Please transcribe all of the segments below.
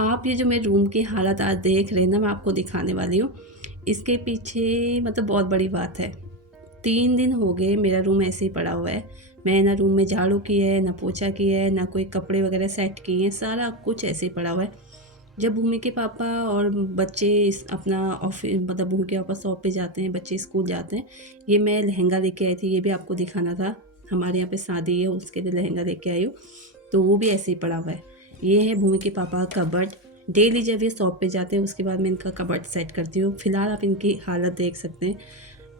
आप ये जो मेरे रूम की हालत आज देख रहे हैं ना, मैं आपको दिखाने वाली हूँ। इसके पीछे मतलब बहुत बड़ी बात है। 3 दिन हो गए मेरा रूम ऐसे ही पड़ा हुआ है। मैं ना रूम में झाड़ू किया है, ना पोछा किया है, ना कोई कपड़े वगैरह सेट किए हैं, सारा कुछ ऐसे ही पड़ा हुआ है। जब भूमि के पापा और बच्चे अपना ऑफिस मतलब भूमि के पापा शॉप पे जाते हैं, बच्चे स्कूल जाते हैं। ये मैं लहंगा लेके आई थी, ये भी आपको दिखाना था। हमारे यहाँ पे शादी है, उसके लिए लहंगा लेके आई हूँ। तो वो भी ऐसे ही पड़ा हुआ है। ये है भूमि के पापा का कबर्ड। डेली जब ये शॉप पे जाते हैं उसके बाद मैं इनका कबर्ड सेट करती हूँ। फिलहाल आप इनकी हालत देख सकते हैं।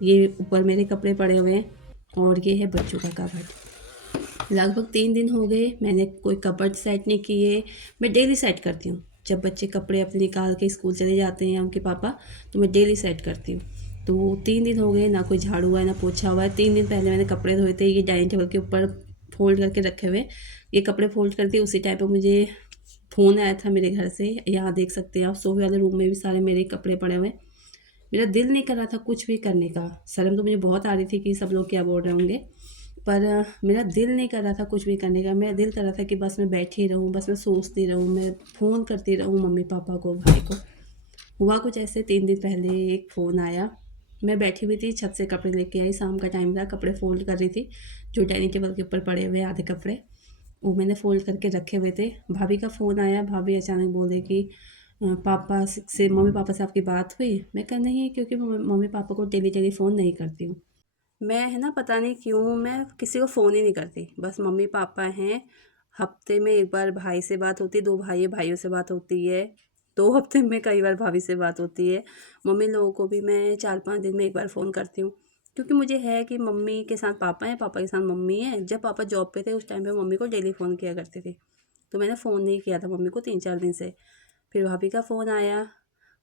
ये ऊपर मेरे कपड़े पड़े हुए हैं और ये है बच्चों का कबर्ड। लगभग 3 दिन हो गए मैंने कोई कबर्ड सेट नहीं किए। मैं डेली सेट करती हूँ। जब बच्चे कपड़े अपने निकाल के स्कूल चले जाते हैं या उनके पापा, तो मैं डेली सेट करती हूँ। तो 3 दिन हो गए, ना कोई झाड़ू हुआ है ना पोछा हुआ है। 3 दिन पहले मैंने कपड़े धोए थे, ये डाइनिंग टेबल के ऊपर फोल्ड करके रखे हुए। ये कपड़े फोल्ड करके उसी टाइम पे मुझे फ़ोन आया था मेरे घर से। यहाँ देख सकते हैं आप, सोफे वाले रूम में भी सारे मेरे कपड़े पड़े हुए हैं। मेरा दिल नहीं कर रहा था कुछ भी करने का। शर्म तो मुझे बहुत आ रही थी कि सब लोग क्या बोल रहे होंगे, पर मेरा दिल नहीं कर रहा था कुछ भी करने का। मेरा दिल कर रहा था कि बस मैं बैठी रहूँ, बस मैं सोचती रहूँ, मैं फ़ोन करती रहूँ मम्मी पापा को, भाई को। हुआ कुछ ऐसे, 3 दिन पहले एक फ़ोन आया। मैं बैठी हुई थी, छत से कपड़े लेके आई, शाम का टाइम था, कपड़े फ़ोल्ड कर रही थी। जो डाइनिंग टेबल के ऊपर पड़े हुए आधे कपड़े, वो मैंने फ़ोल्ड करके रखे हुए थे। भाभी का फ़ोन आया। भाभी अचानक बोले कि पापा से मम्मी पापा से आपकी बात हुई? मैं कहा नहीं, क्योंकि मैं मम्मी पापा को डेली डेली फ़ोन नहीं करती हूँ। मैं है ना, पता नहीं क्यों मैं किसी को फ़ोन ही नहीं करती। बस मम्मी पापा हैं, हफ्ते में एक बार भाई से बात होती है, 2 भाई है, भाइयों से बात होती है। 2 हफ्ते में कई बार भाभी से बात होती है। मम्मी लोगों को भी मैं 4-5 दिन में एक बार फ़ोन करती हूँ। क्योंकि मुझे है कि मम्मी के साथ पापा हैं, पापा के साथ मम्मी है। जब पापा जॉब पे थे उस टाइम पे मम्मी को डेली फ़ोन किया करती थी। तो मैंने फ़ोन नहीं किया था मम्मी को 3-4 दिन से। फिर भाभी का फ़ोन आया।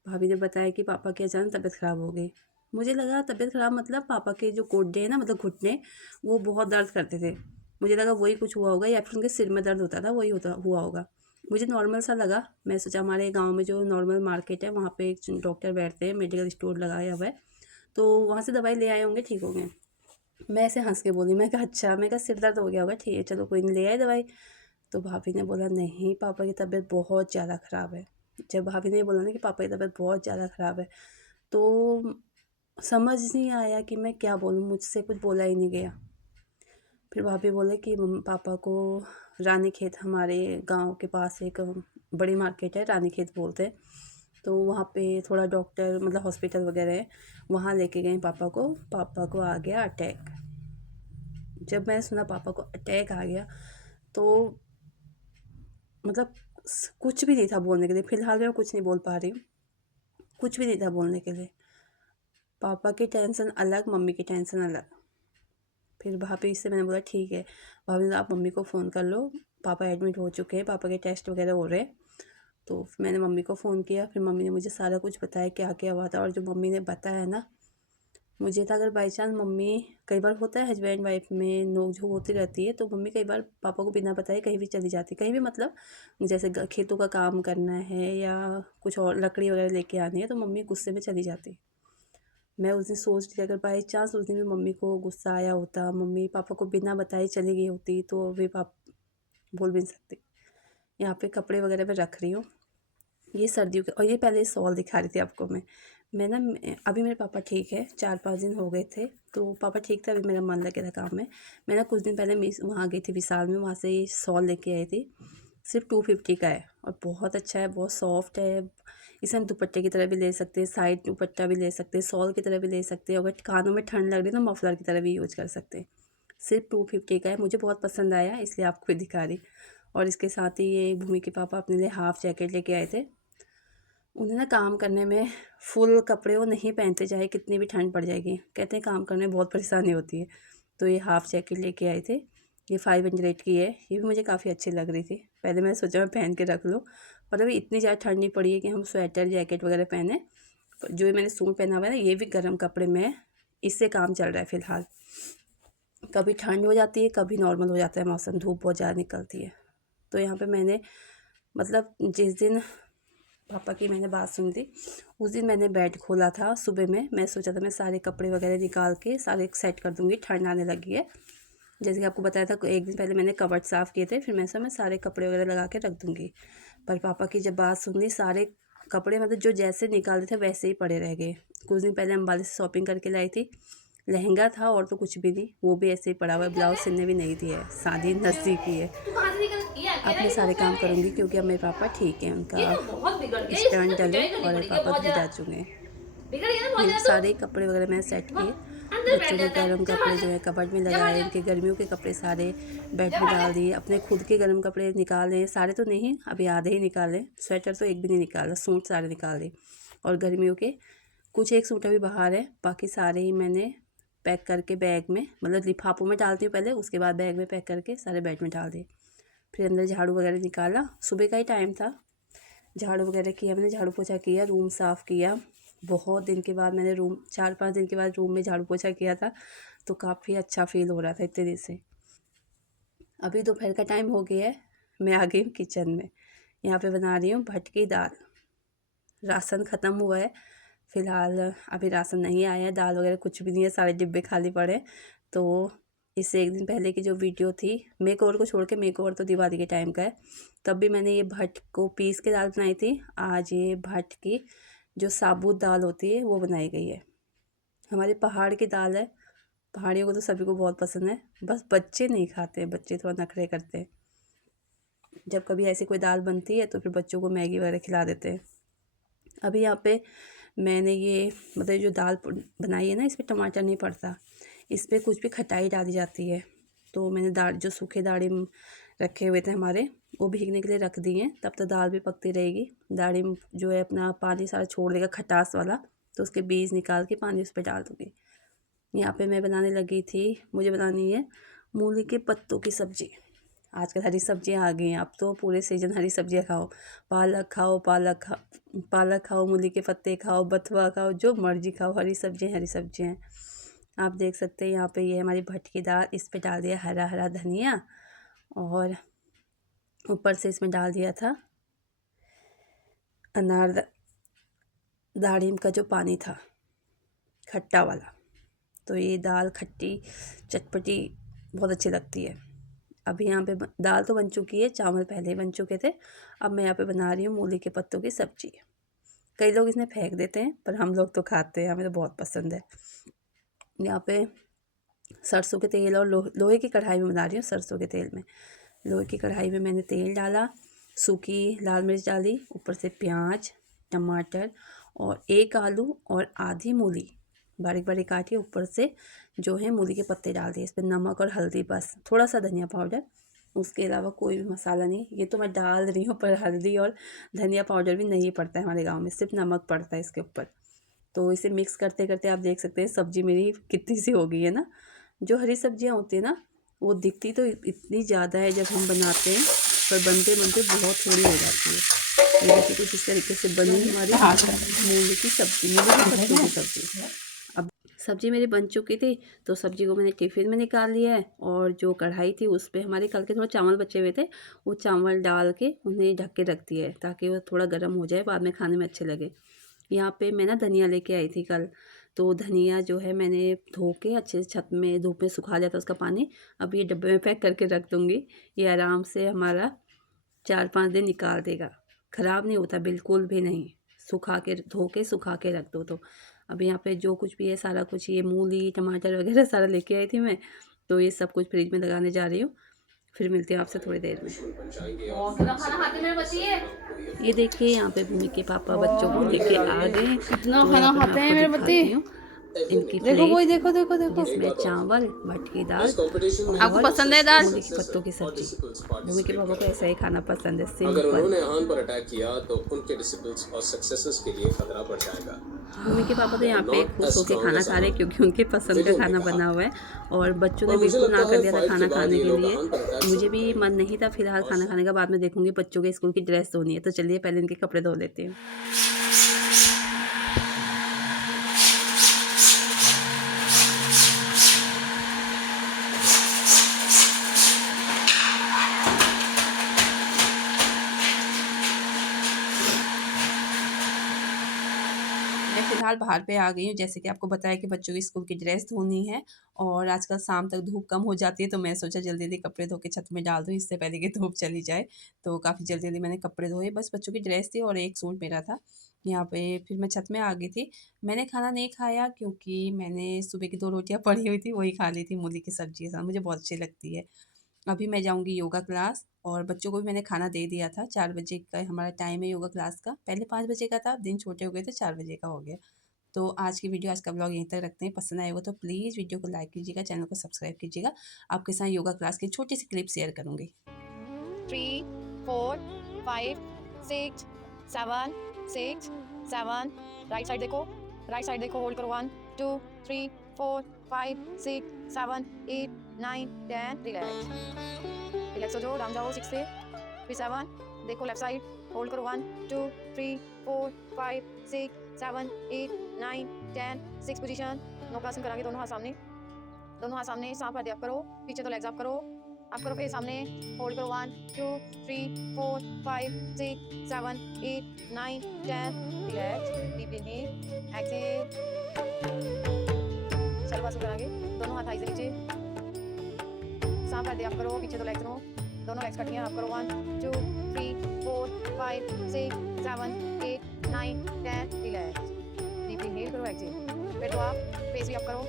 भाभी ने बताया कि पापा की अचानक तबीयत ख़राब हो गई। मुझे लगा तबीयत ख़राब मतलब पापा के जो गोड्डे हैं ना, मतलब घुटने, वो बहुत दर्द करते थे। मुझे लगा वही कुछ हुआ होगा या फिर उनके सिर में दर्द होता था, वही होता हुआ होगा। मुझे नॉर्मल सा लगा। मैं सोचा हमारे गाँव में जो नॉर्मल मार्केट है वहाँ पे एक डॉक्टर बैठते हैं, मेडिकल स्टोर लगाया हुआ है, तो वहाँ से दवाई ले आए होंगे, ठीक हो गए। मैं ऐसे हँस के बोली, मैं कहा अच्छा, मैं कहा सिर दर्द हो गया होगा, ठीक है चलो कोई नहीं, ले आए दवाई। तो भाभी ने बोला नहीं, पापा की तबीयत बहुत ज़्यादा ख़राब है। जब भाभी ने बोला ना कि पापा की तबीयत बहुत ज़्यादा ख़राब है, तो समझ नहीं आया कि मैं क्या बोलूँ, मुझसे कुछ बोला ही नहीं गया। फिर भाभी बोले कि पापा को रानीखेत, हमारे गांव के पास एक बड़ी मार्केट है, रानीखेत बोलते हैं, तो वहाँ पे थोड़ा डॉक्टर मतलब हॉस्पिटल वगैरह है, वहाँ लेके गए पापा को। पापा को आ गया अटैक। जब मैंने सुना पापा को अटैक आ गया, तो मतलब कुछ भी नहीं था बोलने के लिए। फ़िलहाल मैं कुछ नहीं बोल पा रही हूँ, कुछ भी नहीं था बोलने के लिए। पापा की टेंशन अलग, मम्मी की टेंशन अलग। फिर भाभी से मैंने बोला ठीक है। भाभी ने बोला आप मम्मी को फ़ोन कर लो, पापा एडमिट हो चुके हैं, पापा के टेस्ट वगैरह हो रहे हैं। तो मैंने मम्मी को फ़ोन किया, फिर मम्मी ने मुझे सारा कुछ बताया क्या क्या हुआ था। और जो मम्मी ने बताया ना, मुझे था अगर बाई चांस मम्मी, कई बार होता है हस्बैंड वाइफ में नोक झोंक होती रहती है, तो मम्मी कई बार पापा को बिना बताए कहीं भी चली जाती, कहीं भी मतलब जैसे खेतों का काम करना है या कुछ और लकड़ी वगैरह लेके आनी है, तो मम्मी गुस्से में चली जाती। मैं उस दिन सोच रही थी अगर बाई चांस उस दिन भी मम्मी को गुस्सा आया होता, मम्मी पापा को बिना बताए चली गई होती, तो वे पाप बोल भी नहीं सकती। यहाँ पे कपड़े वगैरह मैं रख रही हूँ, ये सर्दियों के। और ये पहले शॉल दिखा रही थी आपको मैं ना, अभी मेरे पापा ठीक है, 4-5 दिन हो गए थे, तो पापा ठीक थे, अभी मेरा मन लगे था काम में। मैं ना कुछ दिन पहले मिस वहाँ गई थी विशाल में, वहाँ से ये शॉल लेके आई थी। सिर्फ 250 का है और बहुत अच्छा है, बहुत सॉफ्ट है। इसे हम दुपट्टे की तरह भी ले सकते हैं, साइड दुपट्टा भी ले सकते हैं, शॉल की तरह भी ले सकते हैं। अगर कानों में ठंड लग रही है तो मफलर की तरह भी यूज कर सकते हैं। सिर्फ 250 का है, मुझे बहुत पसंद आया इसलिए आपको भी दिखा रही। और इसके साथ ही ये भूमि के पापा अपने लिए हाफ़ जैकेट लेके आए थे। उन्हें ना काम करने में फुल कपड़े वो नहीं पहनते, चाहे कितनी भी ठंड पड़ जाएगी, कहते हैं काम करने में बहुत परेशानी होती है। तो ये हाफ़ जैकेट लेके आए थे, ये 500 की है। ये भी मुझे काफ़ी अच्छी लग रही थी। पहले मैंने सोचा मैं पहन के रख लूँ, पर अभी इतनी ज़्यादा ठंड नहीं पड़ी है कि हम स्वेटर जैकेट वगैरह पहने। जो ये मैंने सूट पहना हुआ है ना, ये भी गर्म कपड़े में है, इससे काम चल रहा है फ़िलहाल। कभी ठंड हो जाती है, कभी नॉर्मल हो जाता है मौसम, धूप बहुत ज़्यादा निकलती है। तो यहाँ पे मैंने मतलब जिस दिन पापा की मैंने बात सुनी थी, उस दिन मैंने बेड खोला था सुबह में। मैं सोचा था मैं सारे कपड़े वगैरह निकाल के सारे सेट कर दूँगी, ठंड आने लगी है। जैसे कि आपको बताया था, एक दिन पहले मैंने कबर्ड साफ़ किए थे, फिर मैं सारे कपड़े वगैरह लगा के रख दूँगी। पर पापा की जब बात सुनी, सारे कपड़े मतलब जो जैसे निकाले थे वैसे ही पड़े रह गए। कुछ दिन पहले अम्बाला से शॉपिंग करके लाई थी, लहंगा था और तो कुछ भी नहीं, वो भी ऐसे ही पड़ा हुआ है। ब्लाउज सिलने भी नहीं दिया है, शादी नज़दीक की है। अब मैं सारे काम करूँगी क्योंकि अब मेरे पापा ठीक है, उनका स्टंट डले और पापा भी जा चुके हैं। सारे कपड़े वगैरह मैंने सेट किए। बच्चों के गर्म कपड़े जो है कबर्ड में लगाए, इनके गर्मियों के कपड़े सारे बेड में डाल दिए। अपने खुद के गर्म कपड़े निकाले, सारे तो नहीं, अभी आधे ही निकाले। स्वेटर तो एक भी नहीं निकाला, सूट सारे निकाले। और गर्मियों के कुछ एक सूट अभी बाहर है, बाकी सारे ही मैंने पैक करके बैग में, मतलब लिफाफों में डालती हूँ पहले, उसके बाद बैग में पैक करके सारे बेड में डाल दिए। फिर अंदर झाड़ू वगैरह निकाला, सुबह का ही टाइम था। झाड़ू वगैरह किया मैंने, झाड़ू पोछा किया, रूम साफ़ किया। बहुत दिन के बाद मैंने 4-5 दिन के बाद रूम में झाड़ू पोछा किया था, तो काफ़ी अच्छा फील हो रहा था इतने दिन से। अभी दोपहर का टाइम हो गया है, मैं आ गई हूँ किचन में। यहाँ पे बना रही हूँ भटकी दाल। राशन ख़त्म हुआ है फ़िलहाल, अभी राशन नहीं आया है, दाल वगैरह कुछ भी नहीं है, सारे डिब्बे खाली पड़े। तो इससे एक दिन पहले की जो वीडियो थी, मेकओवर को छोड़ के, मेकओवर तो दिवाली के टाइम का है, तब भी मैंने ये भट को पीस के दाल बनाई थी। आज ये भट की जो साबुत दाल होती है वो बनाई गई है। हमारे पहाड़ की दाल है, पहाड़ियों को तो सभी को बहुत पसंद है, बस बच्चे नहीं खाते हैं, बच्चे थोड़ा नखरे करते हैं। जब कभी ऐसी कोई दाल बनती है तो फिर बच्चों को मैगी वगैरह खिला देते हैं। अभी यहाँ पे मैंने ये मतलब जो दाल बनाई है ना, इस पर टमाटर नहीं पड़ता, इस पर कुछ भी खटाई डाली जाती है। तो मैंने जो सूखे दाढ़िम रखे हुए थे हमारे, वो भीगने के लिए रख दिए हैं, तब तो दाल भी पकती रहेगी। दाढ़िम जो है अपना पानी सारा छोड़ देगा खटास वाला, तो उसके बीज निकाल के पानी उस पर डाल दूँगी। यहाँ पे मैं बनाने लगी थी, मुझे बनानी है मूली के पत्तों की सब्ज़ी। आजकल हरी सब्जियाँ आ गई हैं, अब तो पूरे सीजन हरी सब्जियाँ खाओ। पालक खाओ, मूली के पत्ते खाओ, बथुआ खाओ, जो मर्जी खाओ, हरी सब्जियाँ हैं। आप देख सकते हैं यहाँ पे ये हमारी भटकी दाल, इस पे डाल दिया हरा हरा धनिया, और ऊपर से इसमें डाल दिया था अनार दाढ़िम का जो पानी था खट्टा वाला। तो ये दाल खट्टी चटपटी बहुत अच्छी लगती है। अभी यहाँ पे दाल तो बन चुकी है, चावल पहले ही बन चुके थे। अब मैं यहाँ पे बना रही हूँ मूली के पत्तों की सब्ज़ी। कई लोग इसमें फेंक देते हैं, पर हम लोग तो खाते हैं, हमें तो बहुत पसंद है। यहाँ पे सरसों के तेल और लोहे की कढ़ाई में बना रही हूँ। सरसों के तेल में, लोहे की कढ़ाई में मैंने तेल डाला, सूखी लाल मिर्च डाली, ऊपर से प्याज, टमाटर और एक आलू और आधी मूली बारीक बारीक काटी, ऊपर से जो है मूली के पत्ते डाल दिए। इस पर नमक और हल्दी, बस थोड़ा सा धनिया पाउडर, उसके अलावा कोई भी मसाला नहीं। ये तो मैं डाल रही हूँ, पर हल्दी और धनिया पाउडर भी नहीं पड़ता है हमारे गांव में, सिर्फ नमक पड़ता है इसके ऊपर। तो इसे मिक्स करते करते आप देख सकते हैं सब्ज़ी मेरी कितनी सी हो गई है ना। जो हरी सब्जियाँ होती हैं ना, वो दिखती तो इतनी ज़्यादा है जब हम बनाते हैं, पर बनते बनते बहुत थोड़ी हो जाती है। ये देखिए कुछ इस तरीके से बनी हमारी मूली की सब्ज़ी, मूली की पत्तों की सब्ज़ी। अब सब्ज़ी मेरी बन चुकी थी, तो सब्ज़ी को मैंने टिफ़िन में निकाल लिया है, और जो कढ़ाई थी उस पर हमारे कल के थोड़ा चावल बचे हुए थे, वो चावल डाल के उन्हें ढक के रख दिया है, ताकि वो थोड़ा गर्म हो जाए, बाद में खाने में अच्छे लगे। यहाँ पे मैं ना धनिया लेके आई थी कल, तो धनिया जो है मैंने धो के अच्छे से छत में धूप में सुखा लिया था उसका पानी। अब ये डब्बे में पैक करके रख दूँगी, ये आराम से हमारा 4-5 दिन निकाल देगा, ख़राब नहीं होता बिल्कुल भी नहीं। सुखा के धो के सुखा के रख दो तो। अब यहाँ पे जो कुछ भी है सारा कुछ, ये मूली टमाटर वगैरह सारा लेके आई थी मैं, तो ये सब कुछ फ्रिज में लगाने जा रही हूँ। फिर मिलती हूँ आपसे थोड़ी देर में। ये देखिए यहाँ पे भूमि के पापा बच्चों को लेके आ गए, कितना तो खाना यहाँ पे खाते मैं हैं मेरे आपको बच्चे। दिखाती हूँ इनकी देखो प्लेट, वही, देखो देखो देखो। जिसमें चावल, भटकी दाल आपको और पसंद है दाल? मूली के पत्तों की सब्जी। भूमि के पापा को ऐसा ही खाना पसंद है, अगर उन्होंने सिंपल। हान पर अटैक किया तो उनके डिसिपल्स और सक्सेसेस के लिए खतरा बढ़ जाएगा। भूमि के पापा तो They are यहाँ पे not खुश as होके strong खाना as खा रहे हैं, Han। क्योंकि उनके पसंद का विजन ने खाना कहा। बना हुआ है, और बच्चों ने और मुझे बिल्कुल ना लगता कर है दिया था फाइट खाना के बाद खाने ये के लोग लिए। हान पर अटैक मुझे शुरू भी करेंगे। मन नहीं था फिलहाल खाना खाने का, बाद में देखूंगी। बच्चों के स्कूल की ड्रेस धोनी है, तो चलिए पहले इनके कपड़े धो लेती हूँ। फ़िलहाल बाहर पे आ गई हूँ, जैसे कि आपको बताया कि बच्चों की स्कूल की ड्रेस धोनी है और आजकल शाम तक धूप कम हो जाती है, तो मैं सोचा जल्दी-जल्दी कपड़े धो के छत में डाल दूँ, इससे पहले कि धूप चली जाए। तो काफ़ी जल्दी-जल्दी मैंने कपड़े धोए, बस बच्चों की ड्रेस थी और एक सूट मेरा था। यहाँ पे फिर मैं छत में आ गई थी। मैंने खाना नहीं खाया क्योंकि मैंने सुबह की 2 रोटियाँ पड़ी हुई थी, वही खा ली थी मूली की सब्ज़ी के साथ, मुझे बहुत अच्छी लगती है। अभी मैं जाऊँगी योगा क्लास और बच्चों को भी मैंने खाना दे दिया था। 4 बजे का हमारा टाइम है योगा क्लास का। पहले 5 बजे का था, अब दिन छोटे हो गए तो 4 बजे का हो गया। तो आज की वीडियो, आज का व्लॉग यहीं तक रखते हैं। पसंद आया हो तो प्लीज़ वीडियो को लाइक कीजिएगा, चैनल को सब्सक्राइब कीजिएगा। आपके साथ योगा क्लास की छोटी-सी क्लिप शेयर करूँगी। 3, 4, 5, 6, 7, 6, 7. राइट साइड देखो, राइट साइड देखो, होल्ड करो 1, 2, 3, 4, 5, 6, 7, 8, 9, 10. रिलैक्स हो जाओ, डाउन जाओ 6 से, फिर 7. देखो लेफ्ट साइड, होल्ड करो 1, 2, 3, 4, 5, 6, 7, 8, 9, 10. 6 पोजीशन. नौकासन करांगे, दोनों हाथ सामने, सांप पर अप करो, पीछे तो लेग्स अप करो फिर सामने, होल्ड करो 1, 2, 3, 4, 5, 6, 7, 8, 9, 10. Relax, deep inhale, exhale. शलवासन करांगे, दोनों हाथ थाई से नीचे, सांप पर अप करो, पीछे तो लेग्स नो, दोनों लेग्स कटियां अप करो 1, 2, 3, 4, 5, 6, 7, 8, 9, 10. रिलैक्स, डीप इनहेल करो, एक्सहेल. फिर तो आप फेस भी अप करो,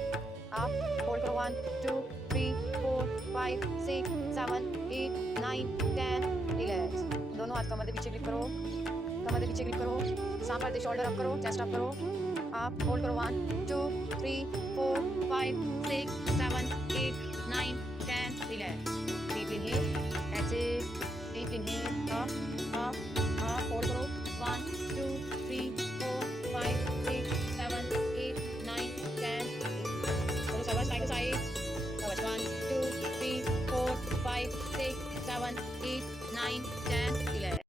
आप होल्ड करो 1, 2, 3, 4, 5, 6, 7, 8, 9, 10. रिलैक्स. दोनों हाथ कमर के पीछे ग्रिप करो, सांप पर शोल्डर अप करो, चेस्ट अप करो. आप होल्ड करो 1, 2, 3, 4, 5, 6, 7, 8, 9, 10. Relax. Deep inhale, exhale, deep inhale, up.